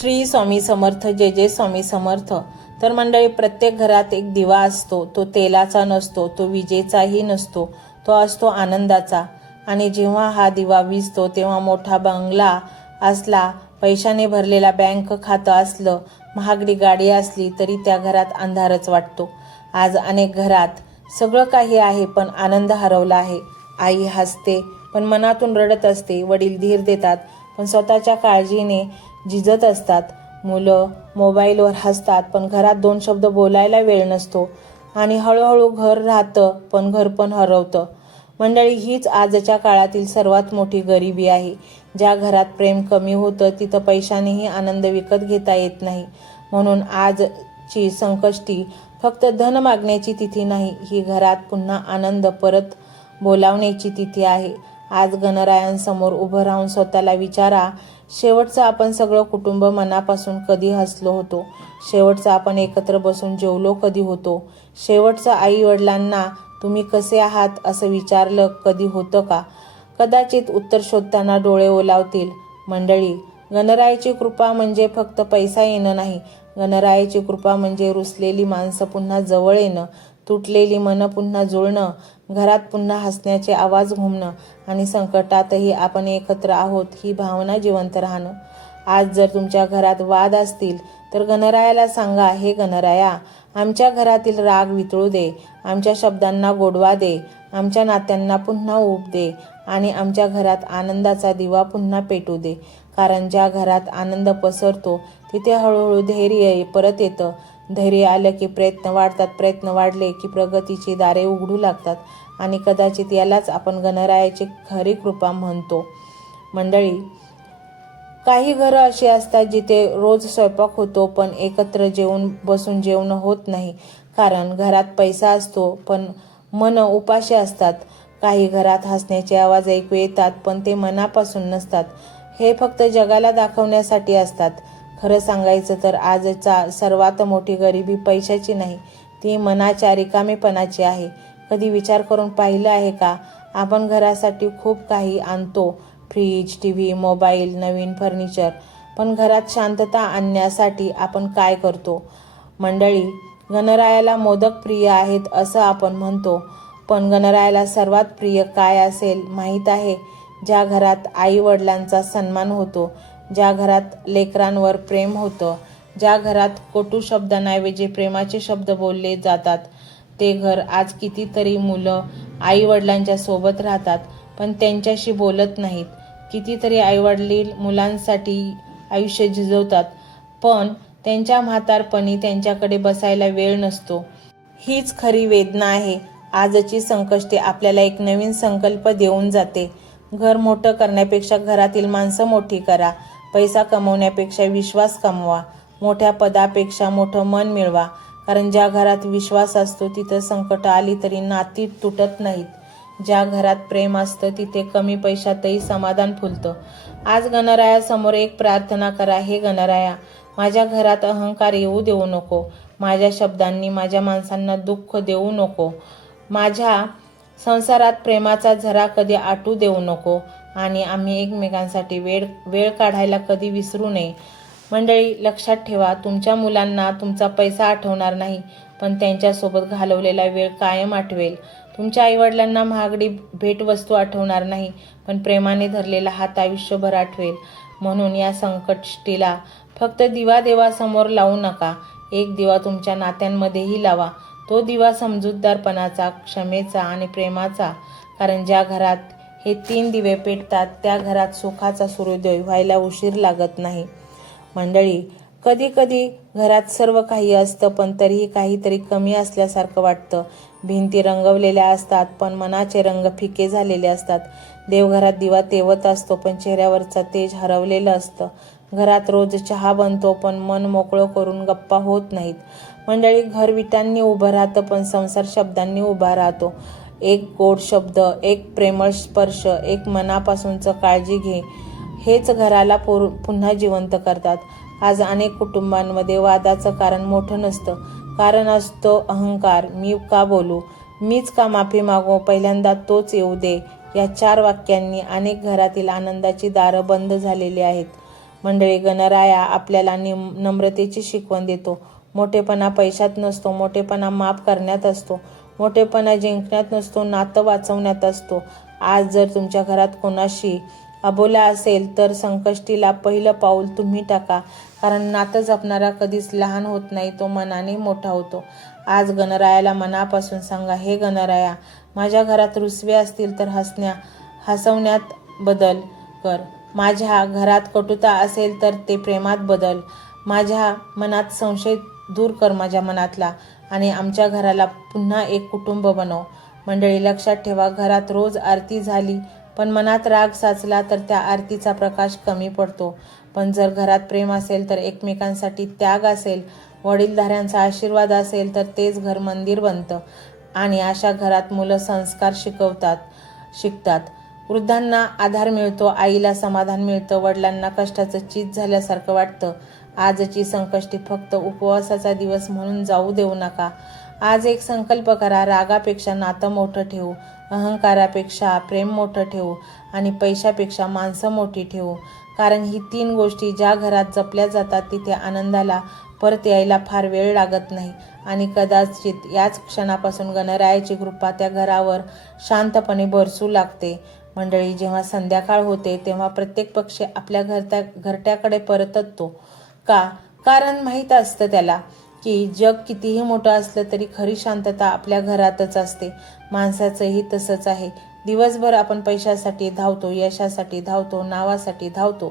श्री स्वामी समर्थ. जय जय स्वामी समर्थ. तर मंडळी, प्रत्येक घरात एक दिवा असतो. तो तेलाचा नसतो, तो विजेचाही नसतो, तो असतो आनंदाचा. आणि जेव्हा हा दिवा विझतो तेव्हा मोठा बंगला असला, पैशाने भरलेला बँक खातं असलं, महागडी गाडी असली तरी त्या घरात अंधारच वाटतो. आज अनेक घरात सगळं काही आहे पण आनंद हरवला आहे. आई हसते पण मनातून रडत असते. वडील धीर देतात पण स्वतःच्या काळजीने झिजत असतात. मुलं मोबाईलवर हसतात पण घरात दोन शब्द बोलायला वेळ नसतो. आणि हळूहळू घर राहतं पण घर पण हरवतं. मंडळी, हीच आजच्या काळातील सर्वात मोठी गरिबी आहे. ज्या घरात प्रेम कमी होतं तिथं पैशानेही आनंद विकत घेता येत नाही. म्हणून आजची संकष्टी फक्त धन मागण्याची तिथी नाही, ही घरात पुन्हा आनंद परत बोलावण्याची तिथी आहे. आज गणरायांसमोर उभं राहून स्वतःला विचारा, शेवटचं आपण सगळं कुटुंब मनापासून कधी हसलो होतो? शेवटचं आपण एकत्र बसून जेवलो कधी होतो? शेवटचं आई वडिलांना तुम्ही कसे आहात असं विचारलं कधी होतं का? कदाचित उत्तर शोधताना डोळे ओलावतील. मंडळी, गणरायाची कृपा म्हणजे फक्त पैसा येणं नाही. गणरायाची कृपा म्हणजे रुसलेली माणसं पुन्हा जवळ येणं, तुटलेली मनं पुन्हा जुळणं, घरात पुन्हा हसण्याचे आवाज घुमणं आणि संकटातही आपण एकत्र आहोत ही भावना जिवंत राहणं. आज जर तुमच्या घरात वाद असतील तर गणरायाला सांगा, हे गणराया, आमच्या घरातील राग वितळू दे, आमच्या शब्दांना गोडवा दे, आमच्या नात्यांना पुन्हा ऊब दे आणि आमच्या घरात आनंदाचा दिवा पुन्हा पेटू दे. कारण ज्या घरात आनंद पसरतो तिथे हळूहळू धैर्य परत येतं. धैर्य आलं की प्रयत्न वाढतात, प्रयत्न वाढले की प्रगतीची दारे उघडू लागतात आणि कदाचित यालाच आपण गणरायाची खरी कृपा म्हणतो. मंडळी, काही घरं अशी असतात जिथे रोज स्वयंपाक होतो पण एकत्र बसून जेवण होत नाही. कारण घरात पैसा असतो पण मन उपाशी असतात. काही घरात हसण्याचे आवाज ऐकू येतात पण ते मनापासून नसतात. हे फक्त जगाला दाखवण्यासाठी असतात. खरं सांगायचं तर आजचा सर्वात मोठी गरिबी पैशाची नाही, ती मनाच्या रिकामेपणाची आहे. कधी विचार करून पाहिलं आहे का, आपण घरासाठी खूप काही आणतो, फ्रीज, टीव्ही, मोबाईल, नवीन फर्निचर, पण घरात शांतता आणण्यासाठी आपण काय करतो? मंडळी, गणरायाला मोदक प्रिय आहेत असं आपण म्हणतो, पण गणरायाला सर्वात प्रिय काय असेल माहीत आहे? ज्या घरात आई वडिलांचा सन्मान होतो, ज्या घरात लेकरांवर प्रेम होतं, ज्या घरात कटू शब्दांऐवजी प्रेमाचे शब्द बोलले जातात, ते घर. आज कितीतरी मुलं आई वडिलांच्या सोबत राहतात पण त्यांच्याशी बोलत नाहीत. कितीतरी आईवडील मुलांसाठी आयुष्य झिजवतात पण त्यांच्या म्हातारपणी त्यांच्याकडे बसायला वेळ नसतो. हीच खरी वेदना आहे. आजची संकष्टी आपल्याला एक नवीन संकल्प देऊन जाते. घर मोठं करण्यापेक्षा घरातील माणसं मोठी करा. पैसा कमवण्यापेक्षा विश्वास कमवा. मोठ्या पदापेक्षा मोठं मन मिळवा. कारण ज्या घरात विश्वास असतो तिथं संकट आली तरी नाती तुटत नाहीत. ज्या घरात प्रेम असतं तिथे कमी पैशातही समाधान फुलतं. आज गणरायासमोर एक प्रार्थना करा, हे गणराया, माझ्या घरात अहंकार येऊ देऊ नको. माझ्या शब्दांनी माझ्या माणसांना दुःख देऊ नको. माझ्या संसारात प्रेमाचा झरा कधी आटू देऊ नको आणि आम्ही एकमेकांसाठी वेळ काढायला कधी विसरू नये. मंडळी, लक्षात ठेवा, तुमच्या मुलांना तुमचा पैसा आठवणार नाही पण त्यांच्यासोबत घालवलेला वेळ कायम आठवेल. तुमच्या आईवडिलांना महागडी भेटवस्तू आठवणार नाही पण प्रेमाने धरलेला हात आयुष्यभर आठवेल. म्हणून या संकष्टीला फक्त दिवा देवासमोर लावू नका, एक दिवा तुमच्या नात्यांमध्येही लावा. तो दिवा समजूतदारपणाचा, क्षमेचा आणि प्रेमाचा. कारण ज्या घरात हे 3 दिवे पेटतात त्या घरात सुखाचा सूर्योदय व्हायला उशीर लागत नाही. मंडळी, कधी कधी घरात सर्व काही असतं पण तरीही काहीतरी कमी असल्यासारखं वाटतं. भिंती रंगवलेल्या असतात पण मनाचे रंग फिके झालेले असतात. देवघरात दिवा तेवत असतो पण चेहऱ्यावरचा तेज हरवलेलं असतं. घरात रोज चहा बनतो पण मन मोकळं करून गप्पा होत नाहीत. मंडळी, घर विटांनी उभं राहतं पण संसार शब्दांनी उभा राहतो. एक गोड शब्द, एक प्रेमळ स्पर्श, एक मनापासूनचं काळजी घे, हेच घराला पुन्हा जिवंत करतात. आज अनेक कुटुंबांमध्ये वादाचं कारण मोठं नसतं. कारण असतो अहंकार. मी का बोलू, मीच का माफी मागू, पहिल्यांदा तोच येऊ दे. या 4 वाक्यांनी अनेक घरातील आनंदाची दारं बंद झालेली आहेत. मंडळी, गणराया आपल्याला नम्रतेची शिकवण देतो. मोठेपणा पैशात नसतो, मोठेपणा माफ करण्यात असतो, मोठेपणा जिंकण्यात नसतो, नातं वाचवण्यात असतो. आज जर तुमच्या घरात कोणाशी अबोला असेल तर संकष्टीला पहिलं पाऊल तुम्ही टाका, कारण नातं जपणारा कधीच लहान होत नाही, तो मनाने मोठा होतो. आज गणरायाला मनापासून सांगा, हे गणराया, माझ्या घरात रुसवे असतील तर हसवण्यात बदल कर. माझ्या घरात कटुता असेल तर ते प्रेमात बदल. माझ्या मनात संशय दूर कर माझ्या मनातला, आणि आमच्या घराला पुन्हा एक कुटुंब बनव. मंडळी, लक्षात ठेवा, घरात रोज आरती झाली पण मनात राग साचला तर त्या आरतीचा प्रकाश कमी पडतो. पण जर घरात प्रेम असेल तर एकमेकांसाठी त्याग असेल, वडीलधाऱ्यांचा आशीर्वाद असेल तर तेच घर मंदिर बनतं. आणि अशा घरात मुलं संस्कार शिकतात. वृद्धांना आधार मिळतो, आईला समाधान मिळतं, वडिलांना कष्टाचं चीज झाल्यासारखं वाटतं. आजची संकष्टी फक्त उपवासाचा दिवस म्हणून जाऊ देऊ नका. आज एक संकल्प करा, रागापेक्षा नातं मोठं ठेवू, अहंकारापेक्षा प्रेम मोठं ठेवू, आणि पैशापेक्षा माणसं मोठी ठेवू. कारण ही 3 गोष्टी ज्या घरात जपल्या जातात तिथे आनंदाला परत यायला फार वेळ लागत नाही. आणि कदाचित याच क्षणापासून गणरायाची कृपा त्या घरावर शांतपणे बरसू लागते. मंडळी, जेव्हा संध्याकाळ होते तेव्हा प्रत्येक पक्षी आपल्या घरट्याकडे परततो. का? कारण माहीत असतं त्याला की जग कितीही मोठं असलं तरी खरी शांतता आपल्या घरातच असते. माणसाचंही तसंच आहे. दिवसभर आपण पैशासाठी धावतो, यशासाठी धावतो, नावासाठी धावतो,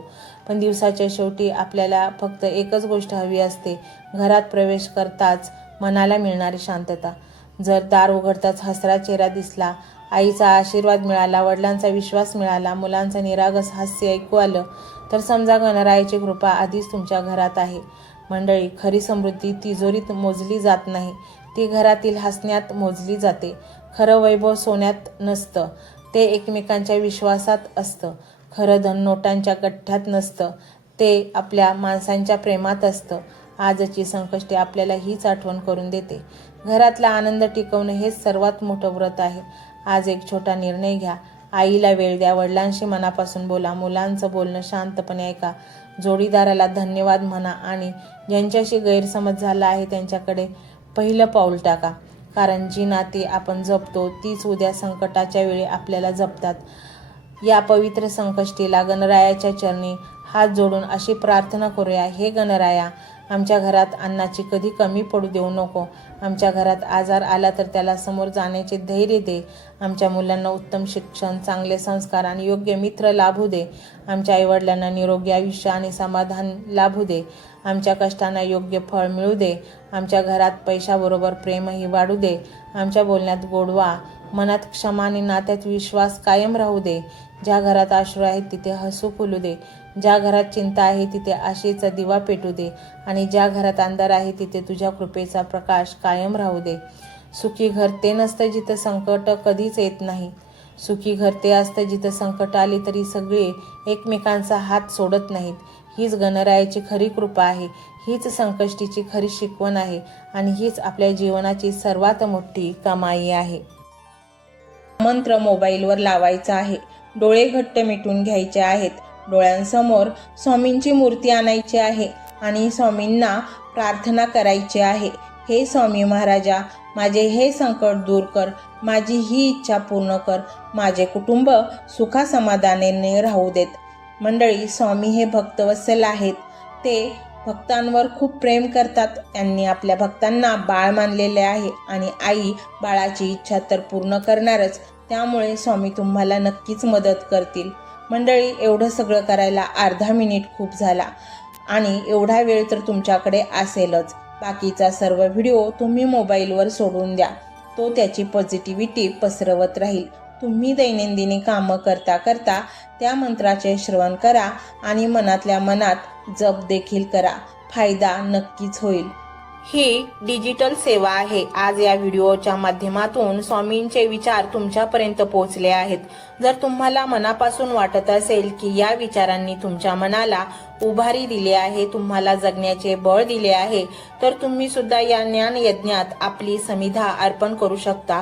पण दिवसाच्या शेवटी आपल्याला फक्त एकच गोष्ट हवी असते, घरात प्रवेश करताच मनाला मिळणारी शांतता. जर दार उघडताच हसरा चेहरा दिसला, आईचा आशीर्वाद मिळाला, वडिलांचा विश्वास मिळाला, मुलांचं निरागस हास्य ऐकू आलं, तर समजा गणरायाची कृपा आधीच तुमच्या घरात आहे. मंडळी, खरी समृद्धी तिजोरीत मोजली जात नाही, ती घरातील हसण्यात मोजली जाते. खरं वैभव सोन्यात नसतं, ते एकमेकांच्या विश्वासात असतं. खरं धन नोटांच्या गठ्ठ्यात नसतं, ते आपल्या माणसांच्या प्रेमात असतं. आजची संकष्टी आपल्याला हीच आठवण करून देते. घरातला आनंद टिकवणं हेच सर्वात मोठं व्रत आहे. आज एक छोटा निर्णय घ्या. आईला वेळ द्या, वडिलांशी मनापासून बोला, मुलांचं बोलणं शांतपणे ऐका, जोडीदाराला धन्यवाद म्हणा, आणि ज्यांच्याशी गैरसमज झाला आहे त्यांच्याकडे पहिलं पाऊल टाका. कारण जी नाती आपण जपतो तीच उद्या संकटाच्या वेळी आपल्याला जपतात. या पवित्र संकष्टीला गणरायाच्या चरणी हात जोडून अशी प्रार्थना करूया, हे गणराया, आमच्या घरात अन्नाची कधी कमी पडू देऊ नको. आमच्या घरात आजार आला तर त्याला समोर जाण्याचे धैर्य दे. आमच्या मुलांना उत्तम शिक्षण, चांगले संस्कार आणि योग्य मित्र लाभू दे. आमच्या आईवडिलांना निरोगी आयुष्य आणि समाधान लाभू दे. आमच्या कष्टांना योग्य फळ मिळू दे. आमच्या घरात पैशाबरोबर प्रेमही वाढू दे. आमच्या बोलण्यात गोडवा, मनात क्षमा आणि नात्यात विश्वास कायम राहू दे. ज्या घरात अश्रू आहेत तिथे हसू फुलू दे. ज्या घरात चिंता आहे तिथे आशेचा दिवा पेटू दे. आणि ज्या घरात अंधार आहे तिथे तुझ्या कृपेचा प्रकाश कायम राहू दे. सुखी घर ते नसतं जिथं संकट कधीच येत नाही. सुखी घर ते असतं जिथं संकट आली तरी सगळे एकमेकांचा हात सोडत नाहीत. हीच गणरायाची खरी कृपा आहे. हीच संकष्टीची खरी शिकवण आहे. आणि हीच आपल्या जीवनाची सर्वात मोठी कमाई आहे. मंत्र मोबाईलवर लावायचा आहे. डोळे घट्ट मिटून घ्यायचे आहेत. डोळ्यांसमोर स्वामींची मूर्ती आणायची आहे आणि स्वामींना प्रार्थना करायची आहे. हे स्वामी महाराजा, माझे हे संकट दूर कर, माझी ही इच्छा पूर्ण कर, माझे कुटुंब सुखासमाधानाने राहू देत. मंडळी, स्वामी हे भक्तवत्सल आहेत. ते भक्तांवर खूप प्रेम करतात. त्यांनी आपल्या भक्तांना बाळ मानलेले आहे आणि आई बाळाची इच्छा तर पूर्ण करणारच. त्यामुळे स्वामी तुम्हाला नक्कीच मदत करतील. मंडळी, एवढं सगळं करायला अर्धा मिनिट खूप झाला आणि एवढा वेळ तर तुमच्याकडे असेलच. बाकीचा सर्व व्हिडिओ तुम्ही मोबाईलवर सोडून द्या. तो त्याची पॉझिटिव्हिटी पसरवत राहील. तुम्ही दैनंदिनी कामं करता करता त्या मंत्राचे श्रवण करा आणि मनातल्या मनात जप देखील करा. फायदा नक्कीच होईल. ही डिजिटल सेवा आहे. आज या व्हिडिओच्या माध्यमातून स्वामींचे विचार तुमच्यापर्यंत पोहोचले आहेत. जर तुम्हाला मनापासून वाटत असेल की या विचारांनी तुमच्या मनाला उभारी दिली आहे, तुम्हाला जगण्याचे बळ दिले आहे, तर तुम्ही सुद्धा या ज्ञान यज्ञात आपली समिधा अर्पण करू शकता.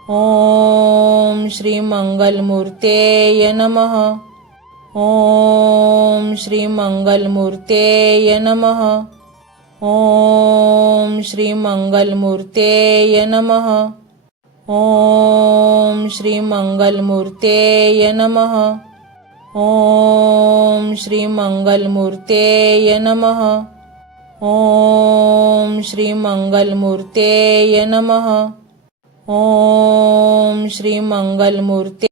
ओम श्री मंगलमूर्तेय नमः. ओम श्री मंगलमूर्तेय नमः. ओम श्री मंगलमूर्तेय नमः. ओम श्री मंगलमूर्तेय नमः. ओम श्री मंगलमूर्तेय नमः. ओम श्री मंगलमूर्तेय नमः. ओम श्री मंगलमूर्ते